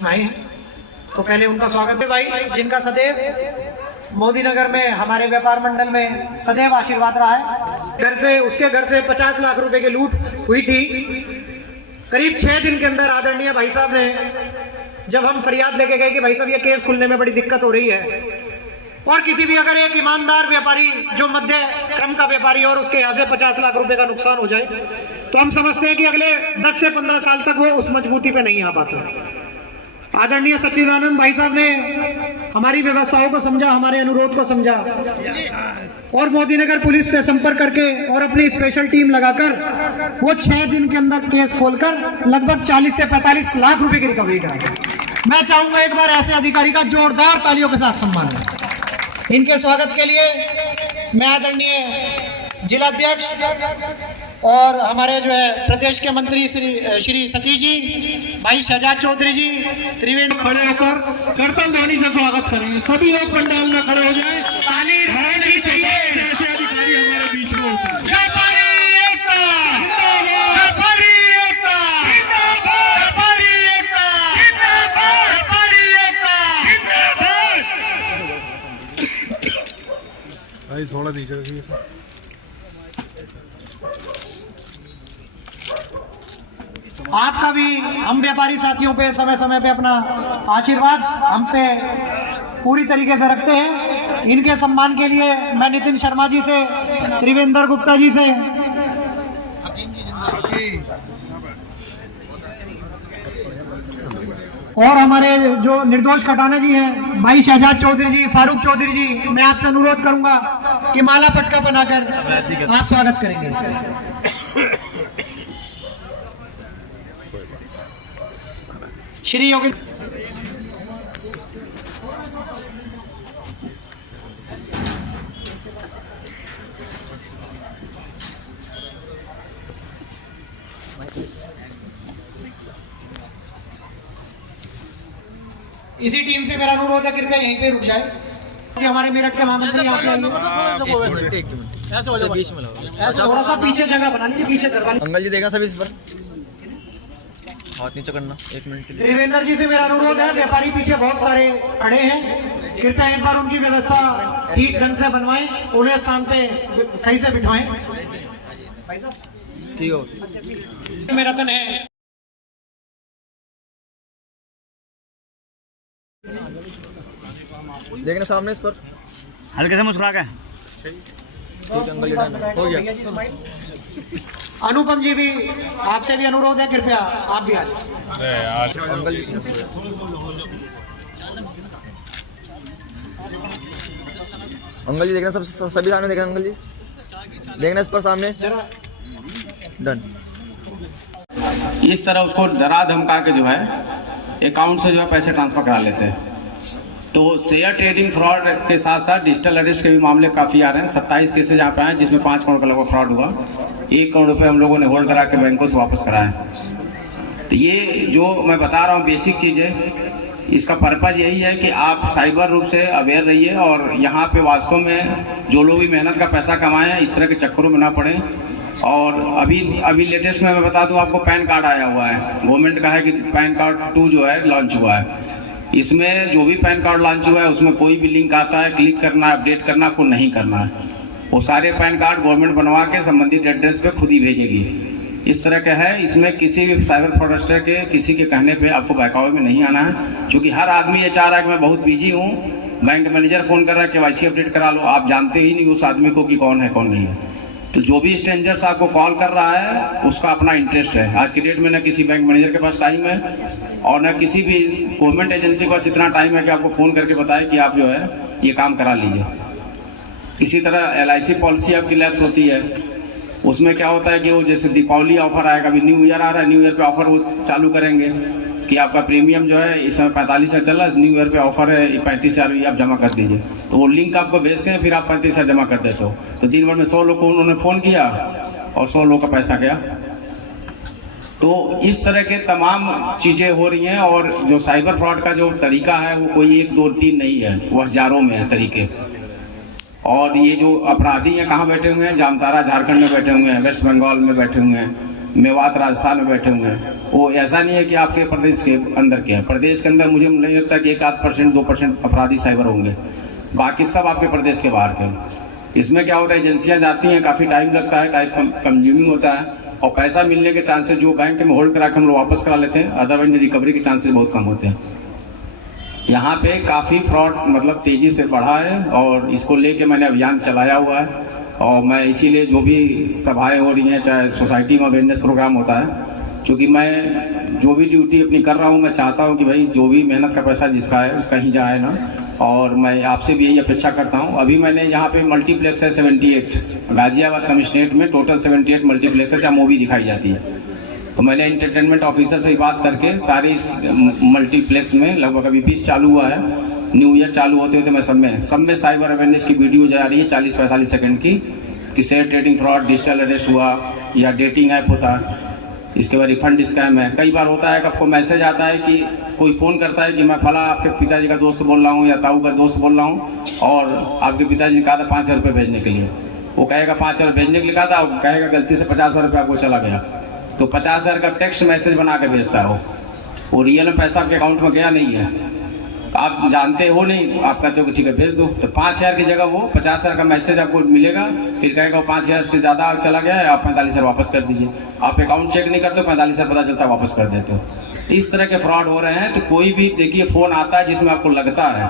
भाई तो पहले उनका स्वागत है भाई, जिनका सदैव मोदी नगर में हमारे व्यापार मंडल में सदैव आशीर्वाद रहा है। उसके घर से 50 लाख रुपए की लूट हुई थी। करीब 6 दिन के अंदर आदरणीय भाई साहब ने, जब हम फरियाद लेके गए कि भाई साहब ये केस खुलने में बड़ी दिक्कत हो रही है, और किसी भी अगर एक ईमानदार व्यापारी जो मध्य क्रम का व्यापारी और उसके यहाँ से 50 लाख रुपए का नुकसान हो जाए, तो हम समझते हैं कि अगले 10 से 15 साल तक वो उस मजबूती पे नहीं आ पाता। आदरणीय सच्चिदानंद भाई साहब ने हमारी व्यवस्थाओं को समझा, हमारे अनुरोध को समझा और मोदी नगर पुलिस से संपर्क करके और अपनी स्पेशल टीम लगाकर वो 6 दिन के अंदर केस खोलकर लगभग 40 से 45 लाख रुपए की रिकवरी कराई। मैं चाहूंगा एक बार ऐसे अधिकारी का जोरदार तालियों के साथ सम्मान है। इनके स्वागत के लिए मैं आदरणीय जिलाध्यक्ष और हमारे जो है प्रदेश के मंत्री श्री सतीश जी, भाई शहजाद चौधरी जी, त्रिवेंद्र खड़े होकर करतल ध्वनि से स्वागत करेंगे। सभी लोग पंडाल में खड़े हो जाएं। ताली नहीं चाहिए। ऐसे अधिकारी हमारे बीच में होते हैं। भाई थोड़ा नीचे रखिए सर। आपका भी हम व्यापारी साथियों पे समय समय पे अपना आशीर्वाद हम पे पूरी तरीके से रखते हैं। इनके सम्मान के लिए मैं नितिन शर्मा जी से, त्रिवेंद्र गुप्ता जी से और हमारे जो निर्दोष खटाना जी हैं, भाई शहजाद चौधरी जी, फारूक चौधरी जी, मैं आपसे अनुरोध करूंगा कि माला पटका बनाकर आप स्वागत करेंगे। श्री योगी इसी टीम से मेरा अनुरोध है, कृपया यहीं पे रुक जाए कि हमारे मेरठ के महामंत्री यहाँ पे बीच में थोड़ा सा पीछे जगह बना लीजिए, पीछे करवा लीजिए। अंकल जी देखा सब इस पर हाथ नीचे करना 1 मिनट के लिए। त्रिवेंद्र जी से मेरा अनुरोध है, व्यापारी पीछे बहुत सारे खड़े हैं, कृपया एक बार उनकी व्यवस्था ठीक ढंग से बनवाएं, उन्हें स्थान पे सही से बिठवाएं। ठीक हो मेरा तन है। देखना सामने इस पर हल्के से मुस्कुरा के। हो गया। अनुपम जी भी, आपसे भी अनुरोध है, कृपया आप भी आ जाए। अंकल जी देखना, सब सभी सामने देखना। अंकल जी देखना इस पर सामने। डन। इस तरह उसको डरा धमका के जो है अकाउंट से जो है पैसे ट्रांसफर करा लेते हैं। तो शेयर ट्रेडिंग फ्रॉड के साथ साथ डिजिटल अरेस्ट के भी मामले काफ़ी आ रहे हैं। 27 केसेज यहाँ पे आए जिसमें 5 करोड़ का लगभग फ्रॉड हुआ। 1 करोड़ रुपए हम लोगों ने होल्ड करा के बैंकों से वापस कराए। तो ये जो मैं बता रहा हूँ बेसिक चीज़ें, इसका पर्पज़ यही है कि आप साइबर रूप से अवेयर रहिए और यहाँ पे वास्तव में जो लोग भी मेहनत का पैसा कमाए हैं इस तरह के चक्करों में ना पड़े। और अभी लेटेस्ट में मैं बता दूं आपको, पैन कार्ड आया हुआ है, गवर्नमेंट का है कि पैन कार्ड 2 जो है लॉन्च हुआ है। इसमें जो भी पैन कार्ड लॉन्च हुआ है उसमें कोई भी लिंक आता है, क्लिक करना है, अपडेट करना आपको नहीं करना है। वो सारे पैन कार्ड गवर्नमेंट बनवा के संबंधित एड्रेस पे खुद ही भेजेगी। इस तरह का है। इसमें किसी भी साइबर फ्रॉडस्टर के किसी के कहने पे आपको बहकावे में नहीं आना है, क्योंकि हर आदमी ये चाह रहा है कि मैं बहुत बिजी हूँ, बैंक मैनेजर फ़ोन कर रहा है KYC अपडेट करा लो। आप जानते ही नहीं उस आदमी को कि कौन है कौन नहीं है। तो जो भी स्ट्रेंजर्स आपको कॉल कर रहा है उसका अपना इंटरेस्ट है। आज की डेट में न किसी बैंक मैनेजर के पास टाइम है और न किसी भी गवर्नमेंट एजेंसी के पास इतना टाइम है कि आपको फ़ोन करके बताए कि आप जो है ये काम करा लीजिए। इसी तरह LIC पॉलिसी आपकी लैप्स होती है, उसमें क्या होता है कि वो जैसे दीपावली ऑफर आएगा, अभी न्यू ईयर आ रहा है, न्यू ईयर पे ऑफर वो चालू करेंगे कि आपका प्रीमियम जो है इस समय 45 हज़ार चल रहा है, न्यू ईयर पे ऑफर है 35 हज़ार आप जमा कर दीजिए। तो वो लिंक आपको भेजते हैं, फिर आप 35 हज़ार जमा कर देते हो। तो दिन भर में 100 लोग को उन्होंने फ़ोन किया और 100 लोग का पैसा गया। तो इस तरह के तमाम चीज़ें हो रही हैं। और जो साइबर फ्रॉड का जो तरीका है वो कोई 1 2 3 नहीं है, वो हज़ारों में है तरीके। और ये जो अपराधी हैं कहाँ बैठे हुए हैं? जामताड़ा झारखंड में बैठे हुए हैं, वेस्ट बंगाल में बैठे हुए हैं। मेवात राजस्थान में बैठे हुए हैं, वो ऐसा नहीं है कि आपके प्रदेश के अंदर के हैं। प्रदेश के अंदर मुझे नहीं लगता कि 1-8% 2% अपराधी साइबर होंगे, बाकी सब आपके प्रदेश के बाहर के हैं। इसमें क्या होता है, एजेंसियां जाती हैं, काफ़ी टाइम लगता है, टाइम कंज्यूमिंग होता है, और पैसा मिलने के चांसेस जो बैंक में होल्ड करा के हम लोग वापस करा लेते हैं, अदरवाइज रिकवरी के चांसेस बहुत कम होते हैं। यहाँ पे काफ़ी फ्रॉड मतलब तेज़ी से बढ़ा है, और इसको लेके मैंने अभियान चलाया हुआ है। और मैं इसीलिए जो भी सभाएं हो रही हैं, चाहे सोसाइटी में अवेयरनेस प्रोग्राम होता है, क्योंकि मैं जो भी ड्यूटी अपनी कर रहा हूँ, मैं चाहता हूँ कि भाई जो भी मेहनत का पैसा जिसका है कहीं जाए ना, और मैं आपसे भी यही अपेक्षा करता हूँ। अभी मैंने यहाँ पे मल्टीप्लेक्स है 78, गाजियाबाद कमिश्नरेट में टोटल 78 मल्टीप्लेक्स है जहाँ मूवी दिखाई जाती है। तो मैंने एंटरटेनमेंट ऑफिसर से बात करके सारे मल्टीप्लेक्स में लगभग अभी 20 चालू हुआ है, न्यू ईयर चालू होते होते मैं सब में साइबर अवेयरनेस की वीडियो जा रही है 40-45 सेकंड की, कि share trading fraud, digital arrest हुआ, या डेटिंग ऐप होता है, इसके बाद रिफंड स्कैम है। कई बार होता है कि आपको मैसेज आता है कि कोई फ़ोन करता है कि मैं फला आपके पिताजी का दोस्त बोल रहा हूँ या ताऊ का दोस्त बोल रहा हूँ, और आपके पिताजी ने कहा था 5,000 रुपये भेजने के लिए। वो कहेगा 5,000 भेजने के लिए कहा था, और कहेगा गलती से 50,000 रुपये आपको चला गया, तो 50,000 का टेक्स्ट मैसेज बना के भेजता है वो रियल में पैसा आपके अकाउंट में गया नहीं है, आप जानते हो नहीं, आप कहते हो कि ठीक है भेज दो, तो 5,000 की जगह वो 50,000 का मैसेज आपको मिलेगा, फिर कहेगा 5,000 से ज़्यादा चला गया है, आप 45,000 वापस कर दीजिए। आप अकाउंट चेक नहीं करते हो, 45,000 पता चलता है वापस कर देते हो। इस तरह के फ्रॉड हो रहे हैं। तो कोई भी देखिए फ़ोन आता है जिसमें आपको लगता है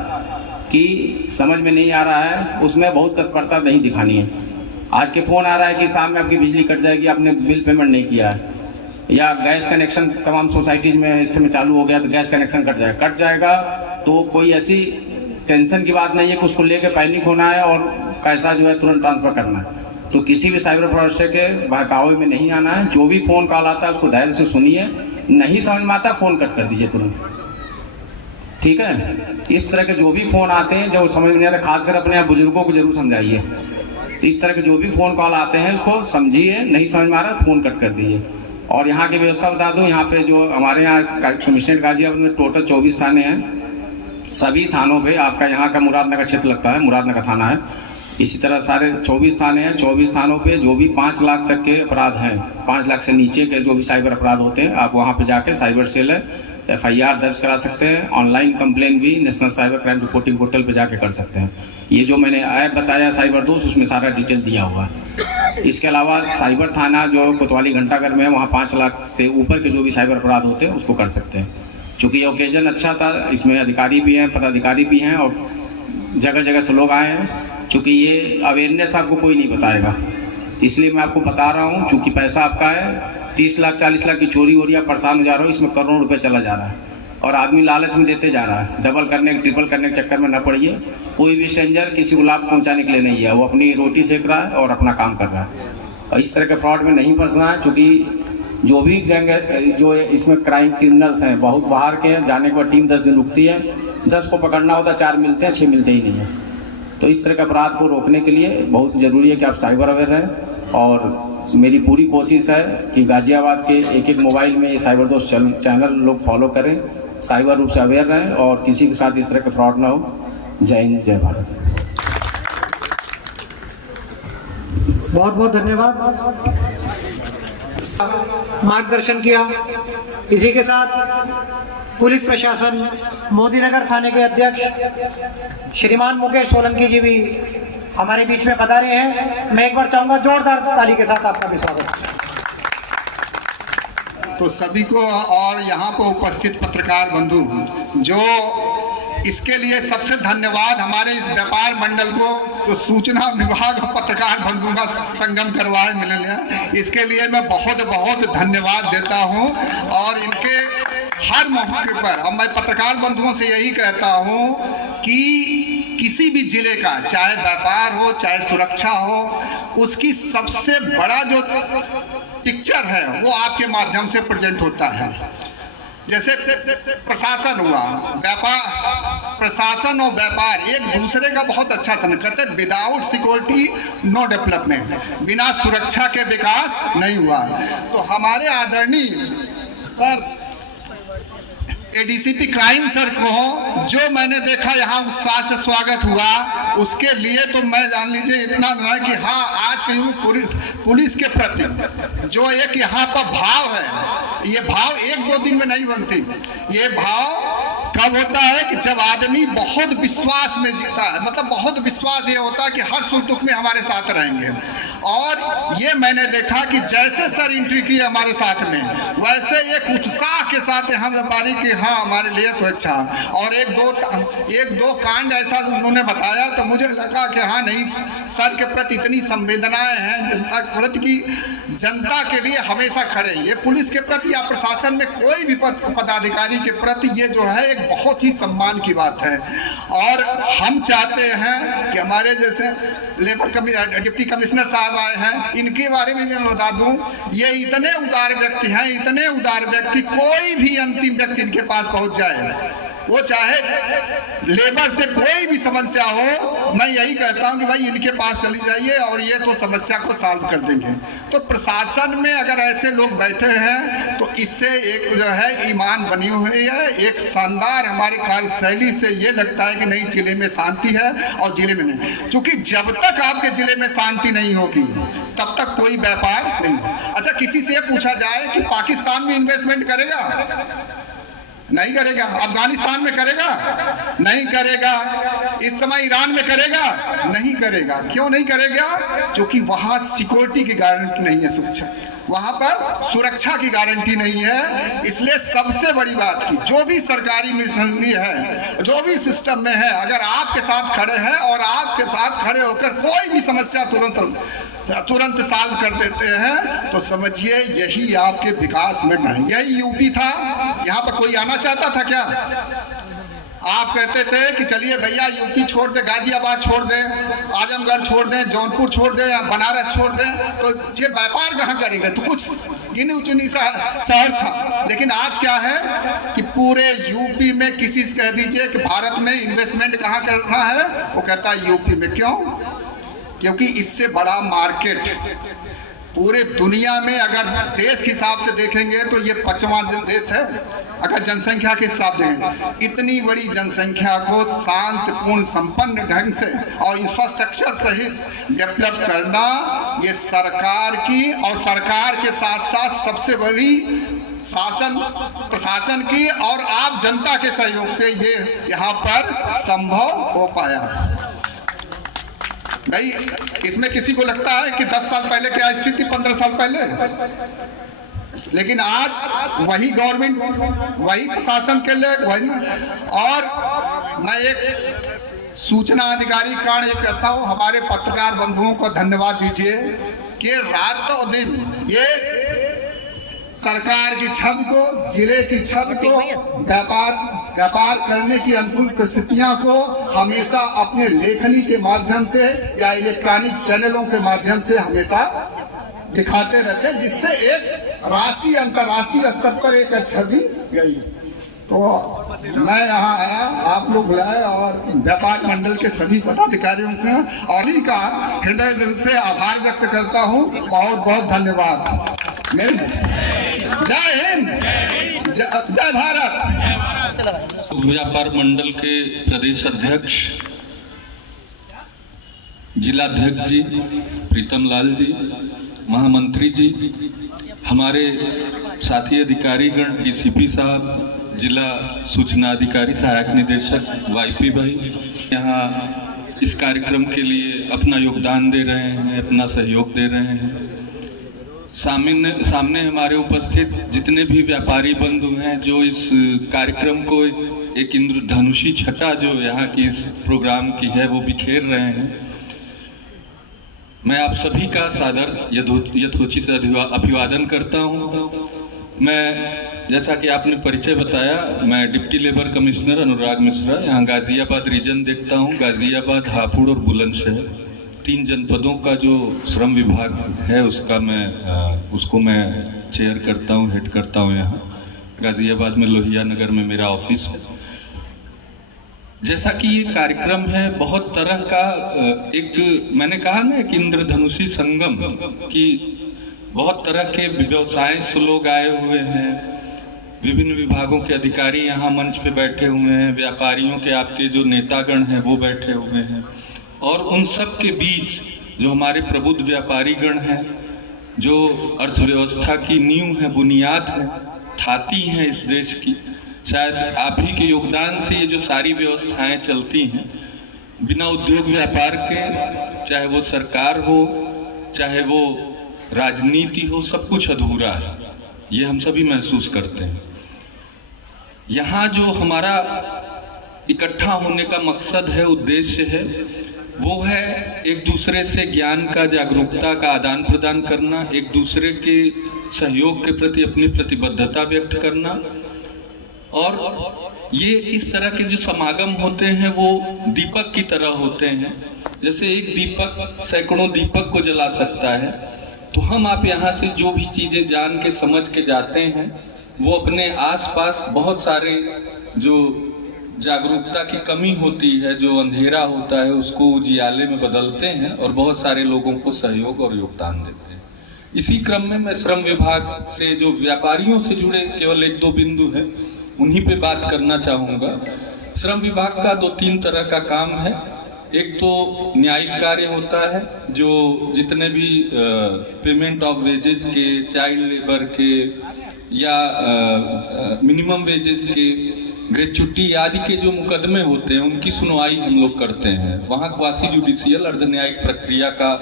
कि समझ में नहीं आ रहा है, उसमें बहुत तत्परता नहीं दिखानी है। आज के फ़ोन आ रहा है कि सामने आपकी बिजली कट जाएगी, आपने बिल पेमेंट नहीं किया है, या गैस कनेक्शन तमाम सोसाइटीज में इस समय चालू हो गया तो गैस कनेक्शन कट जाएगा। तो कोई ऐसी टेंशन की बात नहीं है कि उसको लेके पैनिक होना है और पैसा जो है तुरंत ट्रांसफर करना है। तो किसी भी साइबर फ्रॉडस्टर के बहकावे में नहीं आना है। जो भी फ़ोन कॉल आता है उसको धैर्य से सुनिए, नहीं समझ में आता फ़ोन कट कर दीजिए तुरंत, ठीक है। इस तरह के जो भी फ़ोन आते हैं जो समझ में नहीं आता, खासकर अपने आप बुजुर्गों को जरूर समझाइए। इस तरह के जो भी फ़ोन कॉल आते हैं उसको समझिए, नहीं समझ में आ रहा फ़ोन कट कर दीजिए। और यहाँ की व्यवस्था बता दूँ, यहाँ पे जो हमारे यहाँ कमिश्नरेट गाजियाबाद में टोटल 24 थाने हैं। सभी थानों पे आपका यहाँ का मुरादनगर क्षेत्र लगता है, मुरादनगर थाना है, इसी तरह सारे 24 थाने हैं। 24 थानों पे जो भी 5 लाख तक के अपराध हैं, 5 लाख से नीचे के जो भी साइबर अपराध होते हैं, आप वहाँ पे जाके साइबर सेल है FIR दर्ज करा सकते हैं। ऑनलाइन कंप्लेन भी national cyber crime reporting portal पे जाके कर सकते हैं। ये जो मैंने ऐप बताया साइबर दोस्त, उसमें सारा डिटेल दिया हुआ है। इसके अलावा साइबर थाना जो कोतवाली घंटाघर में है, वहाँ 5 लाख से ऊपर के जो भी साइबर अपराध होते हैं उसको कर सकते हैं। चूँकि ये ओकेजन अच्छा था, इसमें अधिकारी भी हैं, पदाधिकारी भी हैं, और जगह जगह से लोग आए हैं। चूँकि ये अवेयरनेस आपको कोई नहीं बताएगा, इसलिए मैं आपको बता रहा हूँ। चूँकि पैसा आपका है, 30 लाख 40 लाख की चोरी हो रही है, परेशान हो जा रहा हूँ, इसमें करोड़ों रुपए चला जा रहा है, और आदमी लालच में देते जा रहा है। डबल करने ट्रिपल करने के चक्कर में न पड़िए। कोई भी स्ट्रेंजर किसी को लाभ पहुँचाने के लिए नहीं है, वो अपनी रोटी सेक रहा है और अपना काम कर रहा है। और इस तरह के फ्रॉड में नहीं फंसना है। चूँकि जो भी गैंग जो इसमें क्राइम क्रिमिनल्स हैं बहुत बाहर के हैं, जाने के बाद टीम 10 दिन रुकती है, 10 को पकड़ना होता है, 4 मिलते हैं, 6 मिलते ही नहीं है। तो इस तरह के अपराध को रोकने के लिए बहुत ज़रूरी है कि आप साइबर अवेयर रहें। और मेरी पूरी कोशिश है कि गाजियाबाद के एक मोबाइल में ये साइबर दोस्त चैनल लोग फॉलो करें, साइबर रूप से अवेयर रहें, और किसी के साथ इस तरह के फ्रॉड ना हो। जय हिंद, जय भारत। बहुत बहुत धन्यवाद, मार्गदर्शन किया। इसी के साथ पुलिस प्रशासन मोदीनगर थाने के अध्यक्ष श्रीमान मुकेश सोलंकी जी भी हमारे बीच में पधारे हैं। मैं एक बार चाहूंगा जोरदार ताली के साथ आपका भी स्वागत। तो सभी को और यहाँ पर उपस्थित पत्रकार बंधु, जो इसके लिए सबसे धन्यवाद हमारे इस व्यापार मंडल को, तो सूचना विभाग और पत्रकार बंधु का संगम करवाए मिले, इसके लिए मैं बहुत बहुत धन्यवाद देता हूँ। और इनके हर मौके पर, और मैं पत्रकार बंधुओं से यही कहता हूँ कि किसी भी जिले का, चाहे व्यापार हो चाहे सुरक्षा हो, उसकी सबसे बड़ा जो पिक्चर है वो आपके माध्यम से प्रेजेंट होता है। जैसे प्रशासन हुआ, व्यापार, प्रशासन और व्यापार एक दूसरे का बहुत अच्छा था। कहते हैं विदाउट सिक्योरिटी नो डेवलपमेंट, बिना सुरक्षा के विकास नहीं हुआ। तो हमारे आदरणीय सर एडीसीपी क्राइम सर को जो मैंने देखा यहाँ उत्साह से स्वागत हुआ, उसके लिए तो मैं जान लीजिए इतना कि हाँ, आज के पुलिस के प्रति जो एक यहाँ पर भाव है, ये भाव एक दो दिन में नहीं बनती। ये भाव कब होता है कि जब आदमी बहुत विश्वास में जीता है, मतलब बहुत विश्वास ये होता है कि हर सुख दुख में हमारे साथ रहेंगे। और ये मैंने देखा कि जैसे सर एंट्री की हमारे साथ में, वैसे एक उत्साह के साथ यहाँ व्यापारी की हाँ हमारे लिए सुरक्षा। और एक दो कांड ऐसा उन्होंने बताया तो मुझे लगा कि हाँ नहीं, सर के प्रति इतनी संवेदनाएं हैं, जनता के प्रति की, जनता के लिए हमेशा खड़े। ये पुलिस के प्रति या प्रशासन में कोई भी पदाधिकारी के प्रति ये जो है एक बहुत ही सम्मान की बात है। और हम चाहते हैं कि हमारे जैसे डिप्टी कमिश्नर साहब आए हैं, इनके बारे में मैं बता दूं, ये इतने उदार व्यक्ति हैं, इतने उदार व्यक्ति, कोई भी अंतिम व्यक्ति इनके पास पहुंच जाए, वो चाहे लेबर से कोई भी समस्या हो, मैं यही कहता हूं कि भाई इनके पास चली जाइए और ये तो समस्या को सॉल्व कर देंगे। तो प्रशासन में अगर ऐसे लोग बैठे हैं तो इससे एक जो है ईमान बनी हुई है, एक शानदार हमारी कार्यशैली से ये लगता है कि नहीं, जिले में शांति है और जिले में नहीं। क्योंकि जब तक आपके जिले में शांति नहीं होगी तब तक कोई व्यापार नहीं। अच्छा, किसी से पूछा जाए कि पाकिस्तान में इन्वेस्टमेंट करेगा? नहीं करेगा। अफगानिस्तान में करेगा? नहीं करेगा। इस समय ईरान में करेगा? नहीं करेगा। क्यों नहीं करेगा? क्योंकि वहां सिक्योरिटी की गारंटी नहीं है, सुरक्षा, वहां पर सुरक्षा की गारंटी नहीं है। इसलिए सबसे बड़ी बात की, जो भी सरकारी मिशनरी है, जो भी सिस्टम में है, अगर आपके साथ खड़े हैं और आपके साथ खड़े होकर कोई भी समस्या तुरंत सॉल्व कर देते हैं, तो समझिए यही आपके विकास में नहीं। यही यूपी था, यहाँ पर कोई आना चाहता था क्या? आप कहते थे कि चलिए भैया यूपी छोड़ दे, गाजियाबाद छोड़ दें, आजमगढ़ छोड़ दें, जौनपुर छोड़ दें या बनारस छोड़ दें, तो ये व्यापार कहाँ करेंगे? तो कुछ गिनी चुनी शहर था। लेकिन आज क्या है कि पूरे यूपी में किसी से कह दीजिए कि भारत में इन्वेस्टमेंट कहाँ करना है, वो कहता है यूपी में। क्यों? क्योंकि इससे बड़ा मार्केट पूरे दुनिया में, अगर देश के हिसाब से देखेंगे तो ये 5वां देश है, अगर जनसंख्या के हिसाब देखेंगे। इतनी बड़ी जनसंख्या को शांतिपूर्ण संपन्न ढंग से और इंफ्रास्ट्रक्चर सहित डेवलप करना, ये सरकार की और सरकार के साथ साथ सबसे बड़ी शासन प्रशासन की और आप जनता के सहयोग से ये यहाँ पर संभव हो पाया। नहीं, इसमें किसी को लगता है कि 10 साल पहले क्या स्थिति, 15 साल पहले, लेकिन आज वही गवर्नमेंट, वही प्रशासन के लिए वही। और मैं एक सूचना अधिकारी कारण ये कहता हूँ, हमारे पत्रकार बंधुओं को धन्यवाद दीजिए कि रात और दिन ये सरकार की छवि को, जिले की छवि को, व्यापार करने की अनुकूल परिस्थितियां को हमेशा अपने लेखनी के माध्यम से या इलेक्ट्रॉनिक चैनलों के माध्यम से हमेशा दिखाते रहते, जिससे एक राष्ट्रीय अंतर्राष्ट्रीय स्तर पर एक छवि गई। तो मैं यहाँ आया, आप लोग बुलाए और व्यापार मंडल के सभी पदाधिकारियों का और इन्हीं का हृदय दिल से आभार व्यक्त करता हूँ। बहुत बहुत धन्यवाद। जय हिंद, जय भारत। व्यापार मंडल के प्रदेश अध्यक्ष, जिलाध्यक्ष जी प्रीतम लाल जी, महामंत्री जी, हमारे साथी अधिकारीगण, डीसीपी साहब, जिला सूचना अधिकारी सहायक निदेशक वाईपी भाई, यहाँ इस कार्यक्रम के लिए अपना योगदान दे रहे हैं, अपना सहयोग दे रहे हैं। सामने हमारे उपस्थित जितने भी व्यापारी बंधु हैं जो इस कार्यक्रम को एक इंद्रधनुषी छटा जो यहाँ की इस प्रोग्राम की है वो बिखेर रहे हैं, मैं आप सभी का सादर यथोचित अभिवादन करता हूँ। मैं, जैसा कि आपने परिचय बताया, मैं डिप्टी लेबर कमिश्नर अनुराग मिश्रा, यहाँ गाजियाबाद रीजन देखता हूँ। गाजियाबाद, हापुड़ और बुलंदशहर 3 जनपदों का जो श्रम विभाग है उसको मैं चेयर करता हूँ, हेड करता हूँ। यहाँ गाजियाबाद में लोहिया नगर में मेरा ऑफिस है। जैसा कि ये कार्यक्रम है, बहुत तरह का एक, मैंने कहा ना, एक इंद्रधनुषी संगम की बहुत तरह के व्यवसाय से लोग आए हुए हैं। विभिन्न विभागों के अधिकारी यहाँ मंच पे बैठे हुए हैं, व्यापारियों के आपके जो नेतागण हैं वो बैठे हुए हैं, और उन सब के बीच जो हमारे प्रबुद्ध व्यापारीगण हैं, जो अर्थव्यवस्था की नींव है, बुनियाद है, थाती हैं इस देश की। शायद आप ही के योगदान से ये जो सारी व्यवस्थाएं चलती हैं। बिना उद्योग व्यापार के, चाहे वो सरकार हो, चाहे वो राजनीति हो, सब कुछ अधूरा है। ये हम सभी महसूस करते हैं। यहाँ जो हमारा इकट्ठा होने का मकसद है, उद्देश्य है, वो है एक दूसरे से ज्ञान का, जागरूकता का आदान प्रदान करना, एक दूसरे के सहयोग के प्रति अपनी प्रतिबद्धता व्यक्त करना। और ये इस तरह के जो समागम होते हैं वो दीपक की तरह होते हैं। जैसे एक दीपक सैकड़ों दीपक को जला सकता है, तो हम आप यहाँ से जो भी चीज़ें जान के समझ के जाते हैं, वो अपने आसपास बहुत सारे जो जागरूकता की कमी होती है, जो अंधेरा होता है, उसको उजियाले में बदलते हैं और बहुत सारे लोगों को सहयोग और योगदान देते हैं। इसी क्रम में मैं श्रम विभाग से जो व्यापारियों से जुड़े केवल 1-2 बिंदु हैं, उन्हीं पे बात करना चाहूँगा। श्रम विभाग का 2-3 तरह का काम है। एक तो न्यायिक कार्य होता है, जो जितने भी पेमेंट ऑफ वेजेज के, चाइल्ड लेबर के या मिनिमम वेजेस के, ग्रेच्युटी आदि के जो मुकदमे होते हैं, उनकी सुनवाई हम लोग करते हैं। वहाँ क्वासी जुडिशियल अर्ध न्यायिक प्रक्रिया का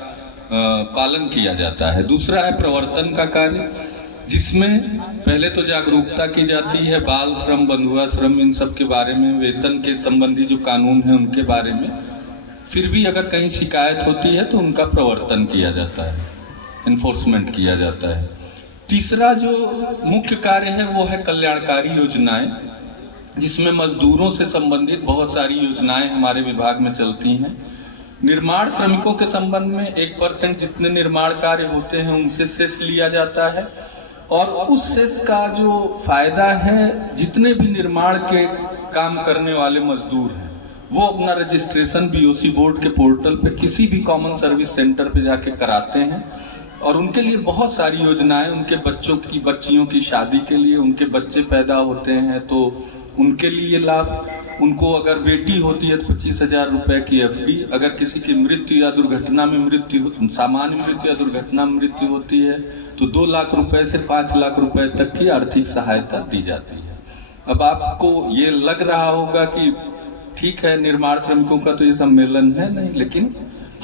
पालन किया जाता है। दूसरा है प्रवर्तन का कार्य, जिसमें पहले तो जागरूकता की जाती है बाल श्रम, बंधुआ श्रम, इन सब के बारे में, वेतन के संबंधी जो कानून है उनके बारे में। फिर भी अगर कहीं शिकायत होती है तो उनका प्रवर्तन किया जाता है, इन्फोर्समेंट किया जाता है। तीसरा जो मुख्य कार्य है वो है कल्याणकारी योजनाएं, जिसमें मजदूरों से संबंधित बहुत सारी योजनाएं हमारे विभाग में चलती हैं। निर्माण श्रमिकों के संबंध में 1% जितने निर्माण कार्य होते हैं उनसे सेस लिया जाता है, और उस सेस का जो फायदा है, जितने भी निर्माण के काम करने वाले मजदूर हैं वो अपना रजिस्ट्रेशन बीओसी बोर्ड के पोर्टल पे किसी भी कॉमन सर्विस सेंटर पे जाके कराते हैं, और उनके लिए बहुत सारी योजनाएं, उनके बच्चों की, बच्चियों की शादी के लिए, उनके बच्चे पैदा होते हैं तो उनके लिए लाभ, उनको अगर बेटी होती है तो 25,000 रुपए की FD, अगर किसी की मृत्यु या दुर्घटना में मृत्यु, सामान्य मृत्यु या दुर्घटना में मृत्यु होती है तो 2 लाख रुपए से 5 लाख रुपए तक की आर्थिक सहायता दी जाती है। अब आपको ये लग रहा होगा कि ठीक है, निर्माण श्रमिकों का तो ये सम्मेलन है, नहीं, लेकिन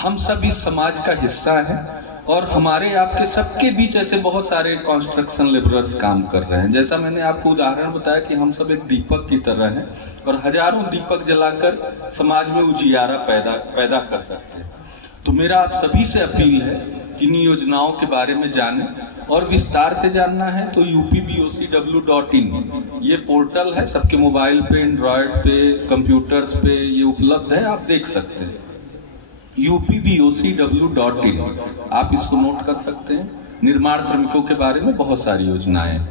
हम सब इस समाज का हिस्सा हैं, और हमारे आपके सबके बीच ऐसे बहुत सारे कंस्ट्रक्शन लेबरर्स काम कर रहे हैं। जैसा मैंने आपको उदाहरण बताया कि हम सब एक दीपक की तरह हैं, और हजारों दीपक जलाकर समाज में उजियारा पैदा कर सकते हैं। तो मेरा आप सभी से अपील है कि इन योजनाओं के बारे में जानें, और विस्तार से जानना है तो upbocw.in ये पोर्टल है, सबके मोबाइल पे, एंड्रॉयड पे, कंप्यूटर्स पे ये उपलब्ध है, आप देख सकते हैं। upbocw.in आप इसको नोट कर सकते हैं। निर्माण श्रमिकों के बारे में बहुत सारी योजनाएं हैं।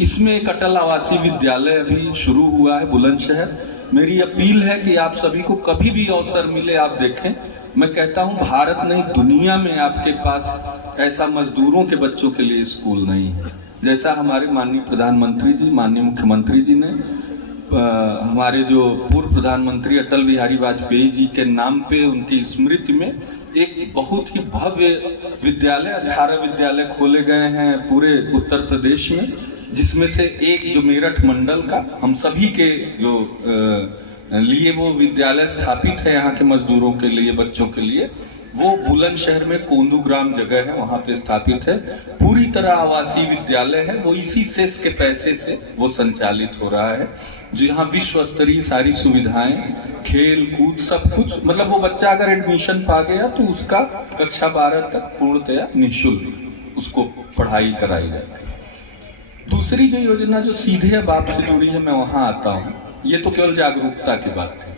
इसमें एक अटल आवासीय विद्यालय अभी शुरू हुआ है बुलंदशहर। मेरी अपील है कि आप सभी को कभी भी अवसर मिले आप देखें। मैं कहता हूं भारत नहीं, दुनिया में आपके पास ऐसा मजदूरों के बच्चों के लिए स्कूल नहीं है। जैसा हमारे माननीय प्रधानमंत्री जी, माननीय मुख्यमंत्री जी ने हमारे जो पूर्व प्रधानमंत्री अटल बिहारी वाजपेयी जी के नाम पे, उनकी स्मृति में एक बहुत ही भव्य विद्यालय, 18 विद्यालय खोले गए हैं पूरे उत्तर प्रदेश में, जिसमें से एक जो मेरठ मंडल का हम सभी के जो लिए वो विद्यालय स्थापित है यहाँ के मजदूरों के लिए, बच्चों के लिए, वो बुलंदशहर में कोंदूग्राम जगह है, वहां पे स्थापित है। पूरी तरह आवासीय विद्यालय है, वो इसी सेस के पैसे से वो संचालित हो रहा है, जो यहाँ विश्व स्तरीय सारी सुविधाएं, खेल कूद सब कुछ, मतलब वो बच्चा अगर एडमिशन पा गया तो उसका कक्षा 12 तक पूर्णतया निःशुल्क उसको पढ़ाई कराई जाती है। दूसरी जो योजना जो सीधे अब आपसे जुड़ी है, मैं वहां आता हूँ। ये तो केवल जागरूकता की बात है।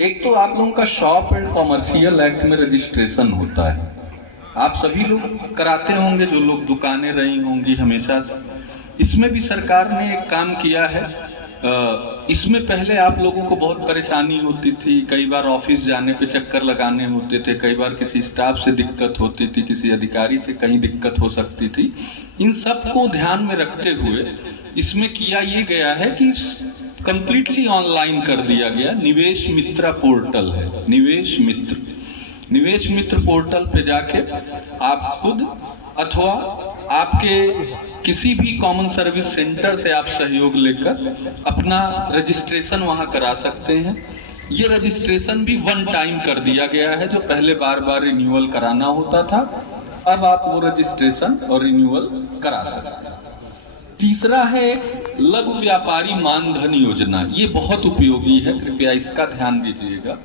एक तो आप लोगों का शॉप एंड कॉमर्शियल एक्ट में रजिस्ट्रेशन होता है, आप सभी लोग कराते होंगे, जो लोग दुकानें रही होंगी हमेशा से। इसमें भी सरकार ने एक काम किया है। इसमें पहले आप लोगों को बहुत परेशानी होती थी, कई बार ऑफिस जाने पे चक्कर लगाने होते थे, कई बार किसी स्टाफ से दिक्कत होती थी, किसी अधिकारी से कहीं दिक्कत हो सकती थी। इन सब को ध्यान में रखते हुए इसमें किया ये गया है कि कंप्लीटली ऑनलाइन कर दिया गया। निवेश मित्र पोर्टल है, निवेश मित्र पोर्टल पे जाके आप खुद अथवा आपके किसी भी कॉमन सर्विस सेंटर से आप सहयोग लेकर अपना रजिस्ट्रेशन वहां करा सकते हैं। ये रजिस्ट्रेशन भी वन टाइम कर दिया गया है, जो पहले बार बार रिन्यूअल कराना होता था, अब आप वो रजिस्ट्रेशन और रिन्यूअल करा सकते हैं। तीसरा है लघु व्यापारी मानधन योजना, ये बहुत उपयोगी है, कृपया इसका ध्यान दीजिएगा।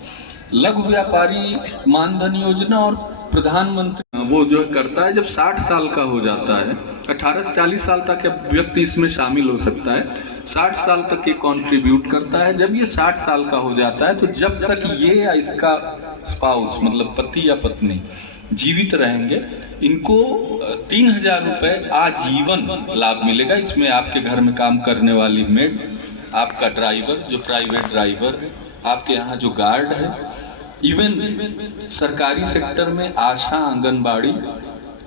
लघु व्यापारी मानधन योजना और प्रधानमंत्री वो जो करता है, जब 60 साल का हो जाता है, 18 से 40 साल तक व्यक्ति इसमें शामिल हो सकता है, 60 साल तक ये कंट्रीब्यूट करता है। जब ये 60 साल का हो जाता है तो जब तक ये या इसका स्पाउस मतलब पति या पत्नी जीवित रहेंगे, इनको 3000 रुपये आजीवन लाभ मिलेगा। इसमें आपके घर में काम करने वाली मेड, आपका ड्राइवर जो प्राइवेट ड्राइवर है, आपके यहाँ जो गार्ड है, इवन सरकारी सेक्टर में आशा, आंगनबाड़ी,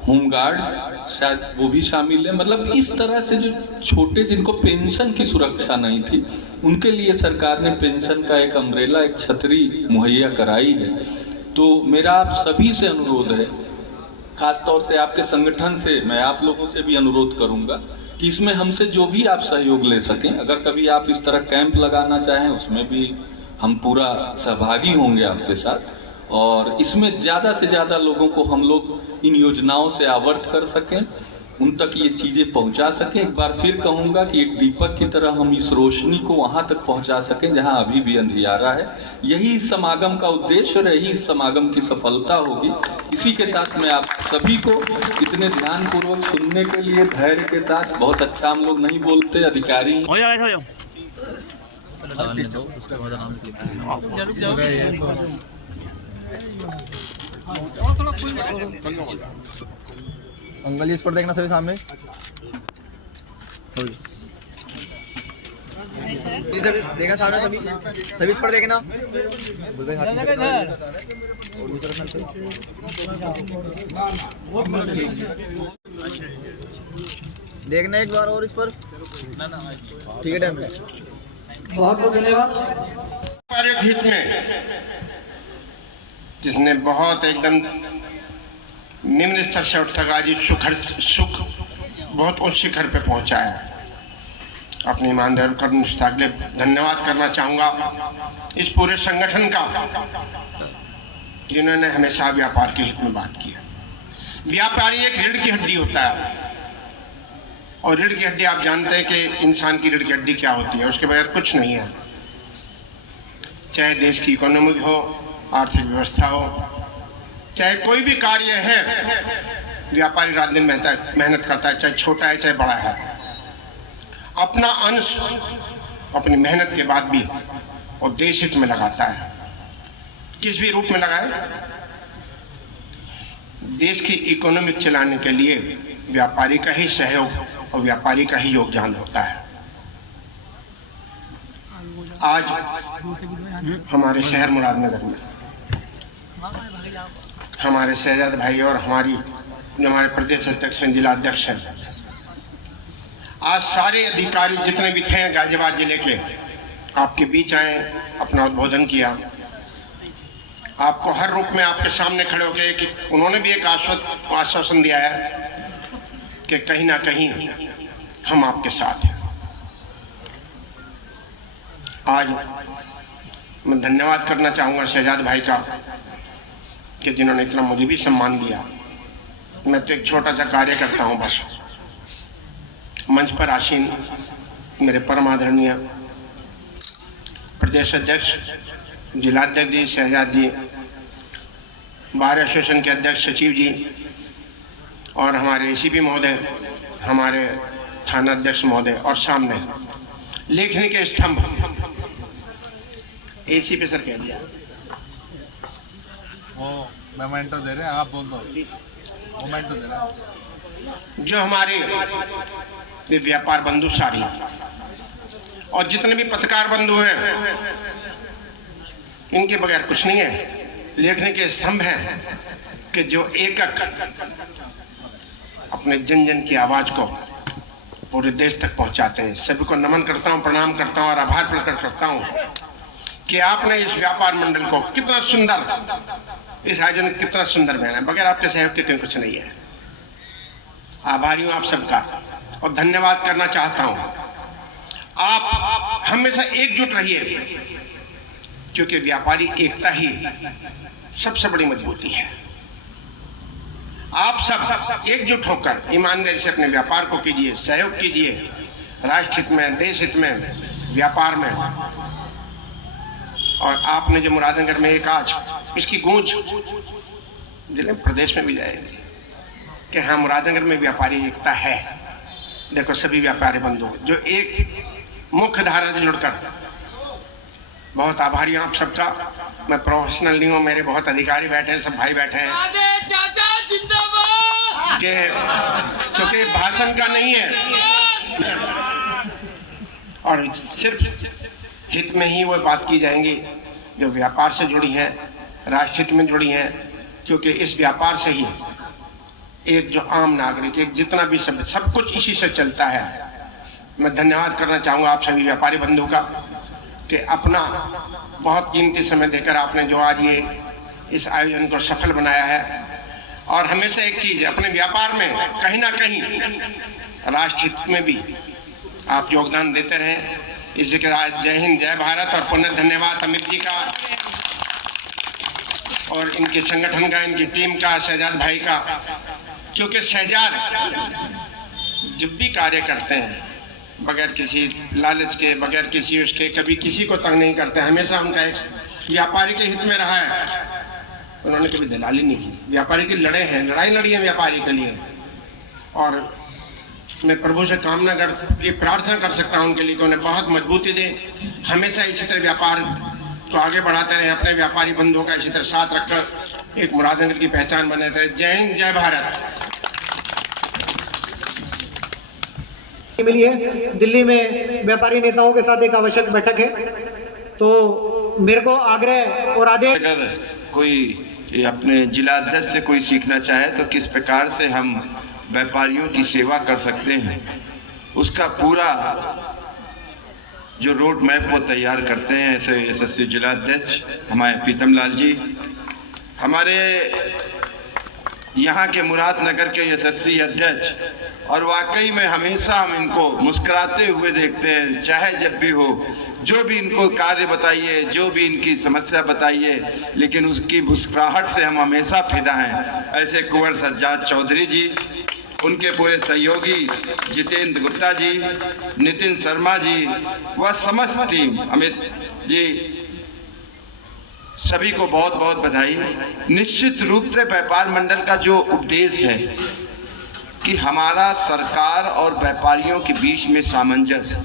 होमगार्ड्स शायद वो भी शामिल है। मतलब इस तरह से जो छोटे जिनको पेंशन की सुरक्षा नहीं थी, उनके लिए सरकार ने पेंशन का एक अम्ब्रेला, एक छतरी मुहैया कराई है। तो मेरा आप सभी से अनुरोध है, खासतौर से आपके संगठन से मैं आप लोगों से भी अनुरोध करूंगा कि इसमें हमसे जो भी आप सहयोग ले सकें। अगर कभी आप इस तरह कैंप लगाना चाहें, उसमें भी हम पूरा सहभागी होंगे आपके साथ, और इसमें ज़्यादा से ज़्यादा लोगों को हम लोग इन योजनाओं से आवर्त कर सकें, उन तक ये चीज़ें पहुंचा सकें। एक बार फिर कहूँगा कि एक दीपक की तरह हम इस रोशनी को वहाँ तक पहुंचा सकें जहाँ अभी भी अंधियारा है। यही इस समागम का उद्देश्य और यही इस समागम की सफलता होगी। इसी के साथ मैं आप सभी को इतने ध्यानपूर्वक सुनने के लिए, धैर्य के साथ, बहुत अच्छा हम लोग नहीं बोलते, अधिकारी हो जाओ। अंकल जी इस पर देखना सभी सामने। देखना सामने सभी इस पर देखना। देखना एक बार और इस पर। ठीक है, डन। बहुत बहुत धन्यवाद। हमारे हित में जिसने बहुत एकदम निम्न स्तर से उठकर आज सुख बहुत उच्च शिखर पे पहुंचाया, अपनी ईमानदारी और निष्ठा के लिए धन्यवाद करना चाहूंगा इस पूरे संगठन का, जिन्होंने हमेशा व्यापार के हित में बात की है। व्यापारी एक रीढ़ की हड्डी होता है, और रीढ़ की हड्डी आप जानते हैं कि इंसान की रीढ़ की हड्डी क्या होती है, उसके बगैर कुछ नहीं है। चाहे देश की इकोनॉमी हो, आर्थिक व्यवस्था हो, चाहे कोई भी कार्य है, व्यापारी रात दिन मेहनत करता है, चाहे छोटा है चाहे बड़ा है, अपना अंश अपनी मेहनत के बाद भी और देश हित में लगाता है। किस भी रूप में लगाए, देश की इकोनॉमी चलाने के लिए व्यापारी का ही सहयोग और व्यापारी का ही योगदान होता है। आज हमारे शहर मुरादनगर में हमारे शहजाद भाई और हमारे प्रदेश अध्यक्ष हैं, जिला अध्यक्ष हैं, आज सारे अधिकारी जितने भी थे गाजियाबाद जिले के आपके बीच आए, अपना उद्बोधन किया। आपको हर रूप में आपके सामने खड़े हो गए कि उन्होंने भी एक आश्वासन दिया है कि कहीं ना कहीं हम आपके साथ हैं। आज मैं धन्यवाद करना चाहूँगा शहजाद भाई का कि जिन्होंने इतना मुझे भी सम्मान दिया। मैं तो एक छोटा सा कार्य करता हूँ बस। मंच पर आसीन मेरे परम आदरणीय प्रदेश अध्यक्ष, जिलाध्यक्ष जी, शहजाद जी, बार एसोसिएशन के अध्यक्ष सचिव जी, और हमारे एसीपी महोदय, हमारे थाना अध्यक्ष महोदय, और सामने लेखनी के स्तंभ एसीपी सर कह दिया, मोमेंटो दे रहे हैं, आप बोल दो, मोमेंटो दे रहे हैं। जो हमारे व्यापार बंधु सारी और जितने भी पत्रकार बंधु हैं, इनके बगैर कुछ नहीं है। लेखनी के स्तंभ हैं कि जो एक अपने जन जन की आवाज को पूरे देश तक पहुंचाते हैं। सभी को नमन करता हूं, प्रणाम करता हूं और आभार प्रकट करता हूं कि आपने इस व्यापार मंडल को कितना सुंदर, इस आयोजन को कितना सुंदर बनाया। बगैर आपके सहयोग के कहीं कुछ नहीं है। आभारी हूं आप सबका और धन्यवाद करना चाहता हूं। आप हमेशा एकजुट रहिए, क्योंकि व्यापारी एकता ही सबसे बड़ी मजबूती है। आप सब एकजुट होकर ईमानदारी से अपने व्यापार को कीजिए, सहयोग कीजिए, राष्ट्र हित में, देश हित में, व्यापार में। और आपने जो मुरादनगर में एक आज इसकी गूंज जिले प्रदेश में भी जाएगी कि हाँ, मुरादनगर में व्यापारी एकता है। देखो सभी व्यापारी बंधु जो एक मुख्य धारा से जुड़कर, बहुत आभारी हूं आप सबका। मैं प्रोफेशनल नहीं हूं, मेरे बहुत अधिकारी बैठे हैं, सब भाई बैठे हैं कि क्योंकि भाषण का नहीं है और सिर्फ हित में ही वो बात की जाएंगी जो व्यापार से जुड़ी है, राष्ट्र हित में जुड़ी है। क्योंकि इस व्यापार से ही एक जो आम नागरिक, एक जितना भी सब कुछ इसी से चलता है। मैं धन्यवाद करना चाहूँगा आप सभी व्यापारी बंधु का कि अपना बहुत कीमती समय देकर आपने जो आज ये इस आयोजन को सफल बनाया है। और हमेशा एक चीज, अपने व्यापार में कहीं ना कहीं राष्ट्र हित में भी आप योगदान देते रहें। इसी के साथ जय हिंद, जय भारत और पुनः धन्यवाद अमित जी का और इनके संगठन का, इनकी टीम का, शहजाद भाई का। क्योंकि शहजाद जब भी कार्य करते हैं बगैर किसी लालच के, बगैर किसी उसके, कभी किसी को तंग नहीं करते। हमेशा उनका एक व्यापारी के हित में रहा है। उन्होंने कभी दलाली नहीं की, व्यापारी के लड़े हैं, लड़ाई लड़ी है व्यापारी के लिए। और मैं प्रभु से कामना कर, ये प्रार्थना कर सकता हूँ उनके लिए कि उन्हें बहुत मजबूती दे, हमेशा इसी तरह व्यापार को आगे बढ़ाते रहे, अपने व्यापारी बंधुओं का इसी तरह साथ रखकर एक मुरादनगर की पहचान बनाते रहे। जय हिंद, जय भारत। मिली है दिल्ली में व्यापारी नेताओं के साथ एक आवश्यक बैठक है, तो मेरे को आग्रह और आदेश, अगर कोई अपने जिला अध्यक्ष से कोई सीखना चाहे तो किस प्रकार से हम व्यापारियों की सेवा कर सकते हैं, उसका पूरा जो रोड मैप वो तैयार करते हैं ऐसे यशस्वी जिला अध्यक्ष हमारे प्रीतम लाल जी, हमारे यहाँ के मुरादनगर के यशस्वी अध्यक्ष। और वाकई में हमेशा हम इनको मुस्कुराते हुए देखते हैं, चाहे जब भी हो, जो भी इनको कार्य बताइए, जो भी इनकी समस्या बताइए, लेकिन उसकी मुस्कुराहट से हम हमेशा फिदा हैं। ऐसे कुंवर सज्जाद चौधरी जी, उनके पूरे सहयोगी जितेंद्र गुप्ता जी, नितिन शर्मा जी व समस्त टीम, अमित जी, सभी को बहुत बहुत बधाई। निश्चित रूप से व्यापार मंडल का जो उपदेश है कि हमारा सरकार और व्यापारियों के बीच में सामंजस्य,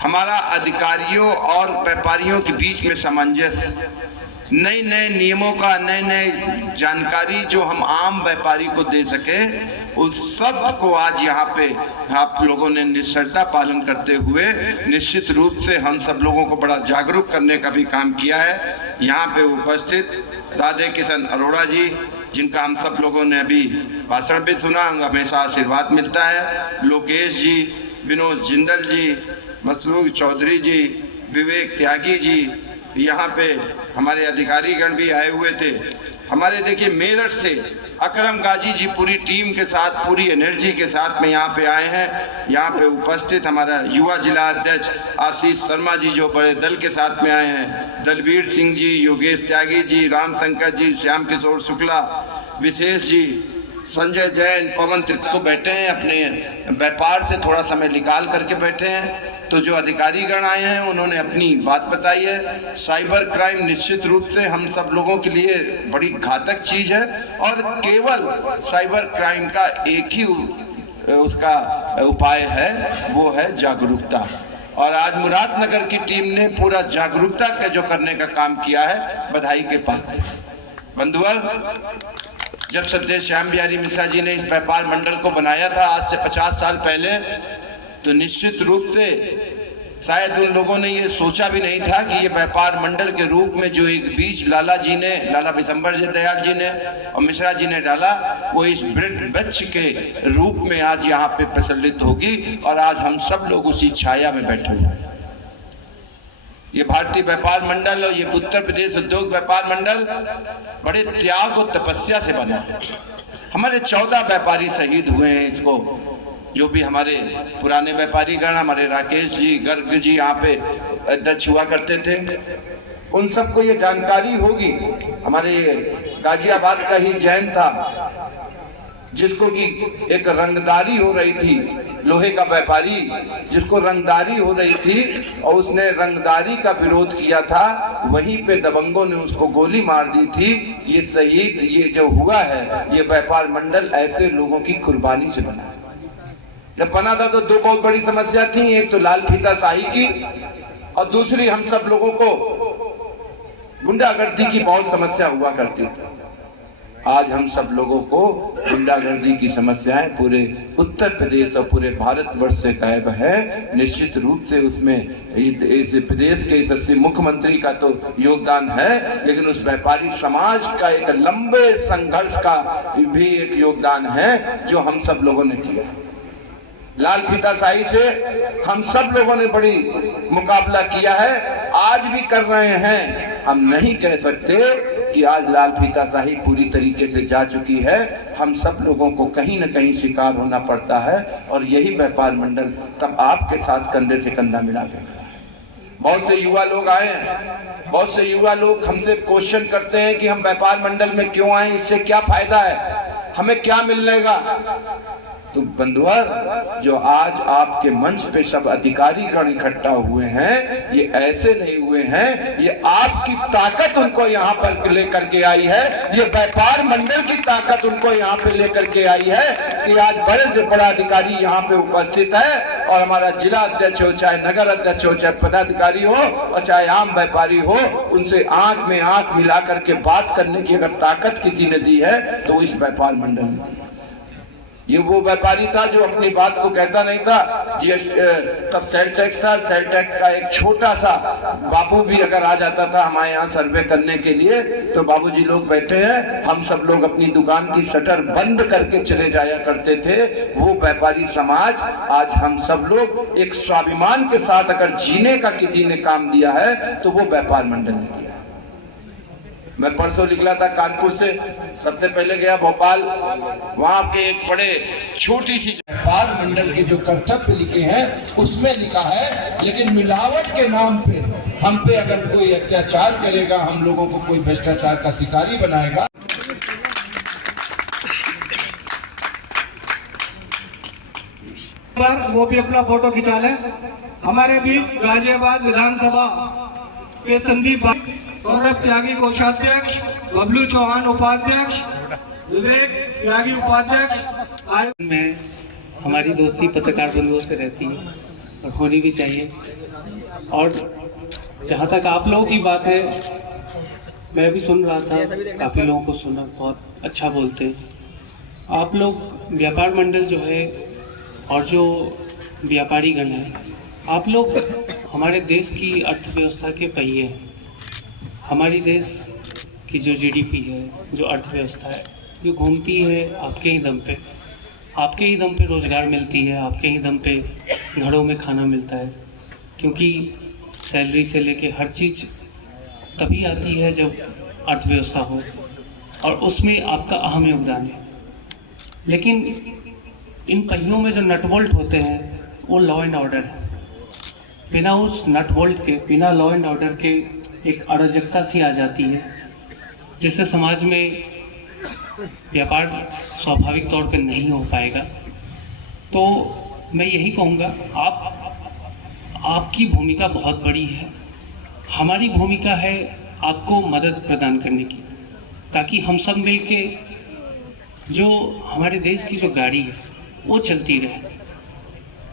हमारा अधिकारियों और व्यापारियों के बीच में सामंजस्य, नए नए नियमों का, नए नए जानकारी जो हम आम व्यापारी को दे सके, उस सब को आज यहाँ पे आप लोगों ने निश्चरता पालन करते हुए निश्चित रूप से हम सब लोगों को बड़ा जागरूक करने का भी काम किया है। यहाँ पे उपस्थित राधे किशन अरोड़ा जी, जिनका हम सब लोगों ने अभी भाषण भी सुना, हमेशा आशीर्वाद मिलता है, लोकेश जी, विनोद जिंदल जी, मसरूर चौधरी जी, विवेक त्यागी जी, यहाँ पे हमारे अधिकारीगण भी आए हुए थे। हमारे देखिए मेरठ से अकरम गाजी जी पूरी टीम के साथ, पूरी एनर्जी के साथ में यहाँ पे आए हैं। यहाँ पे उपस्थित हमारा युवा जिला अध्यक्ष आशीष शर्मा जी जो बड़े दल के साथ में आए हैं, दलबीर सिंह जी, योगेश त्यागी जी, रामशंकर जी, श्याम किशोर शुक्ला, विशेष जी, संजय जैन, पवन त्रिको बैठे हैं, अपने व्यापार से थोड़ा समय निकाल करके बैठे हैं। तो जो अधिकारीगण आए हैं उन्होंने अपनी बात बताई है। साइबर क्राइम निश्चित रूप से हम सब लोगों के लिए बड़ी घातक चीज है और केवल साइबर क्राइम का एक ही उसका उपाय है, वो है जागरूकता। और आज मुरादनगर की टीम ने पूरा जागरूकता का जो करने का काम किया है, बधाई के पात्र। बंधुओं, जब सत्य श्याम बिहारी मिश्रा जी ने इस व्यापार मंडल को बनाया था आज से 50 साल पहले, तो निश्चित रूप से शायद उन लोगों ने ये सोचा भी नहीं था कि ये व्यापार मंडल के रूप में जो एक बीज लाला विशंबर दयाल जी ने और मिश्रा जी ने डाला, वो इस वृक्ष के रूप में आज यहाँ पे प्रचलित होगी और आज हम सब लोग उसी छाया में बैठे हुए हैं। ये भारतीय व्यापार मंडल और ये उत्तर प्रदेश उद्योग व्यापार मंडल बड़े त्याग और तपस्या से बना है। हमारे 14 व्यापारी शहीद हुए हैं। इसको जो भी हमारे पुराने व्यापारी गण, हमारे राकेश जी, गर्ग जी यहाँ पे अध्यक्ष हुआ करते थे, उन सबको ये जानकारी होगी। हमारे गाजियाबाद का ही जैन था जिसको कि एक रंगदारी हो रही थी, लोहे का व्यापारी जिसको रंगदारी हो रही थी और उसने रंगदारी का विरोध किया था, वहीं पे दबंगों ने उसको गोली मार दी थी। ये शहीद ये जो हुआ है, ये व्यापार मंडल ऐसे लोगों की कुर्बानी से बना। जब बना था तो दो बहुत बड़ी समस्या थी, एक तो लाल फीताशाही की और दूसरी हम सब लोगों को गुंडागर्दी की बहुत समस्या हुआ करती थी। आज हम सब लोगों को गुंडागर्दी की समस्याएं पूरे उत्तर प्रदेश और पूरे भारतवर्ष से गायब है। निश्चित रूप से उसमें इस प्रदेश के यशस्वी मुख्यमंत्री का तो योगदान है, लेकिन उस व्यापारी समाज का एक लंबे संघर्ष का भी एक योगदान है जो हम सब लोगों ने किया। लाल फीताशाही से हम सब लोगों ने बड़ी मुकाबला किया है, आज भी कर रहे हैं। हम नहीं कह सकते कि आज लाल फीताशाही पूरी तरीके से जा चुकी है। हम सब लोगों को कहीं न कहीं शिकार होना पड़ता है और यही व्यापार मंडल तब आपके साथ कंधे से कंधा मिला के खड़ा है। बहुत से युवा लोग आए हैं, बहुत से युवा लोग हमसे क्वेश्चन करते हैं कि हम व्यापार मंडल में क्यों आए, इससे क्या फायदा है, हमें क्या मिलेगा। तो बंधुआ, जो आज आपके मंच पे सब अधिकारी गण इकट्ठा हुए हैं, ये ऐसे नहीं हुए हैं, ये आपकी ताकत उनको यहाँ पर लेकर के आई है। ये व्यापार मंडल की ताकत उनको यहाँ पे लेकर के आई है कि आज बड़े से बड़ा अधिकारी यहाँ पे उपस्थित है और हमारा जिला अध्यक्ष हो, चाहे नगर अध्यक्ष हो, चाहे पदाधिकारी हो और चाहे आम व्यापारी हो, उनसे आंख में आंख मिला करके बात करने की अगर ताकत किसी ने दी है तो इस व्यापार मंडल ने। ये वो व्यापारी था जो अपनी बात को कहता नहीं था। तब सेल टैक्स था, सेल टैक्स का एक छोटा सा बाबू भी अगर आ जाता था हमारे यहाँ सर्वे करने के लिए, तो बाबूजी लोग बैठे हैं, हम सब लोग अपनी दुकान की शटर बंद करके चले जाया करते थे। वो व्यापारी समाज आज हम सब लोग एक स्वाभिमान के साथ अगर जीने का किसी ने काम दिया है तो वो व्यापार मंडल ने किया। मैं परसों निकला था कानपुर से, सबसे पहले गया भोपाल, वहां के एक बड़े छोटी सी व्यापार मंडल के जो कर्तव्य लिखे हैं उसमें लिखा है, लेकिन मिलावट के नाम पे हम पे अगर कोई अत्याचार करेगा, हम लोगों को कोई भ्रष्टाचार का शिकारी बनाएगा। वो भी अपना फोटो खिंचा ले। हमारे बीच गाजियाबाद विधानसभा के संदीप भाई, सौरभ त्यागी कोषाध्यक्ष, बबलू चौहान उपाध्यक्ष, विवेक त्यागी उपाध्यक्ष। में हमारी दोस्ती पत्रकार बंधुओं से रहती है और होनी भी चाहिए। और जहाँ तक आप लोगों की बात है, मैं भी सुन रहा था, काफ़ी लोगों को सुना, बहुत अच्छा बोलते हैं आप लोग। व्यापार मंडल जो है और जो व्यापारी गण है, आप लोग हमारे देश की अर्थव्यवस्था के पहिए हैं। हमारी देश की जो जीडीपी है, जो अर्थव्यवस्था है, जो घूमती है आपके ही दम पे। आपके ही दम पे रोज़गार मिलती है, आपके ही दम पे घरों में खाना मिलता है, क्योंकि सैलरी से लेके हर चीज़ तभी आती है जब अर्थव्यवस्था हो, और उसमें आपका अहम योगदान है। लेकिन इन पहियों में जो नट बोल्ट होते हैं वो लॉ एंड ऑर्डर है। बिना उस नट बोल्ट के, बिना लॉ एंड ऑर्डर के एक अराजकता सी आ जाती है, जिससे समाज में व्यापार स्वाभाविक तौर पे नहीं हो पाएगा। तो मैं यही कहूँगा, आपकी भूमिका बहुत बड़ी है, हमारी भूमिका है आपको मदद प्रदान करने की, ताकि हम सब मिलके जो हमारे देश की जो गाड़ी है वो चलती रहे।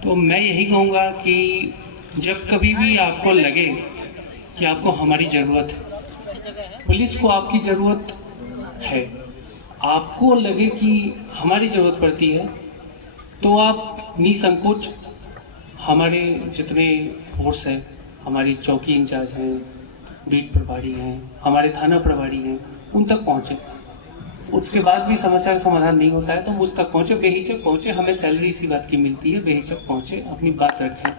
तो मैं यही कहूँगा कि जब कभी भी आपको लगे कि आपको हमारी ज़रूरत है, पुलिस को आपकी ज़रूरत है, आपको लगे कि हमारी ज़रूरत पड़ती है, तो आप निसंकोच हमारे जितने फोर्स हैं, हमारी चौकी इंचार्ज हैं, बीट प्रभारी हैं, हमारे थाना प्रभारी हैं, उन तक पहुँचे। उसके बाद भी समस्या का समाधान नहीं होता है तो मुझ तक पहुँचे, बेहिचक पहुँचे। हमें सैलरी इसी बात की मिलती है, बेहिचक पहुँचे, अपनी बात रखें।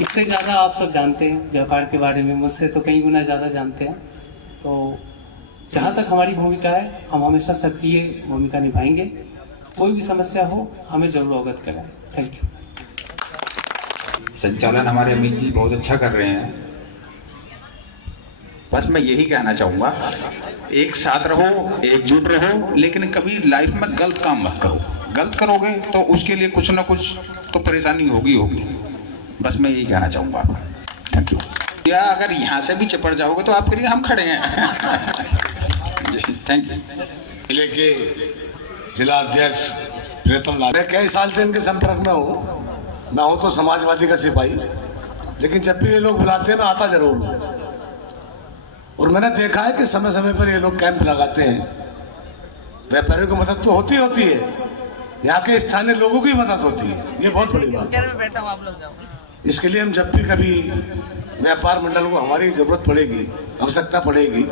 इससे ज़्यादा आप सब जानते हैं व्यापार के बारे में, मुझसे तो कई गुना ज़्यादा जानते हैं। तो जहाँ तक हमारी भूमिका है, हम हमेशा सक्रिय भूमिका निभाएंगे। कोई भी समस्या हो हमें जरूर अवगत कराएं। Thank you. संचालन हमारे अमित जी बहुत अच्छा कर रहे हैं। बस मैं यही कहना चाहूँगा, एक साथ रहो, एकजुट रहो, लेकिन कभी लाइफ में गलत काम मत करो। गलत करोगे तो उसके लिए कुछ ना कुछ तो परेशानी होगी। बस मैं यही कहना चाहूँगा आपका। Thank you. या अगर यहाँ से भी चपड़ जाओगे तो आपके लिए हम खड़े हैं। Thank you. जिले के जिला अध्यक्ष प्रीतम लाल, मैं कई साल से इनके संपर्क में हूँ। मैं हूँ तो समाजवादी का सिपाही, लेकिन जब भी ये लोग बुलाते हैं मैं आता जरूर हूँ। और मैंने देखा है कि समय समय पर ये लोग कैंप लगाते हैं। व्यापारियों की मदद तो होती है, यहाँ के स्थानीय लोगों की मदद होती है। ये बहुत बड़ी बात है। इसके लिए हम जब भी कभी व्यापार मंडल को हमारी जरूरत पड़ेगी, आवश्यकता पड़ेगी,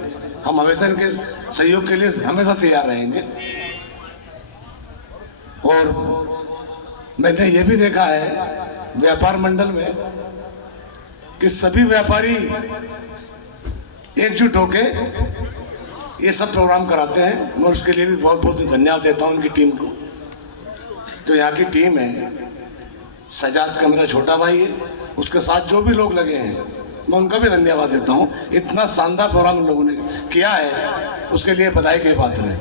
हम हमेशा इनके सहयोग के लिए हमेशा तैयार रहेंगे। और मैंने ये भी देखा है व्यापार मंडल में कि सभी व्यापारी एकजुट होके ये सब प्रोग्राम कराते हैं। मैं उसके लिए भी बहुत बहुत धन्यवाद देता हूँ उनकी टीम को। तो यहाँ की टीम है, सजाद का मेरा छोटा भाई है, उसके साथ जो भी लोग लगे हैं मैं उनका भी धन्यवाद देता हूँ। इतना शानदार प्रोग्राम उन लोगों ने किया है, उसके लिए बधाई के पात्र है।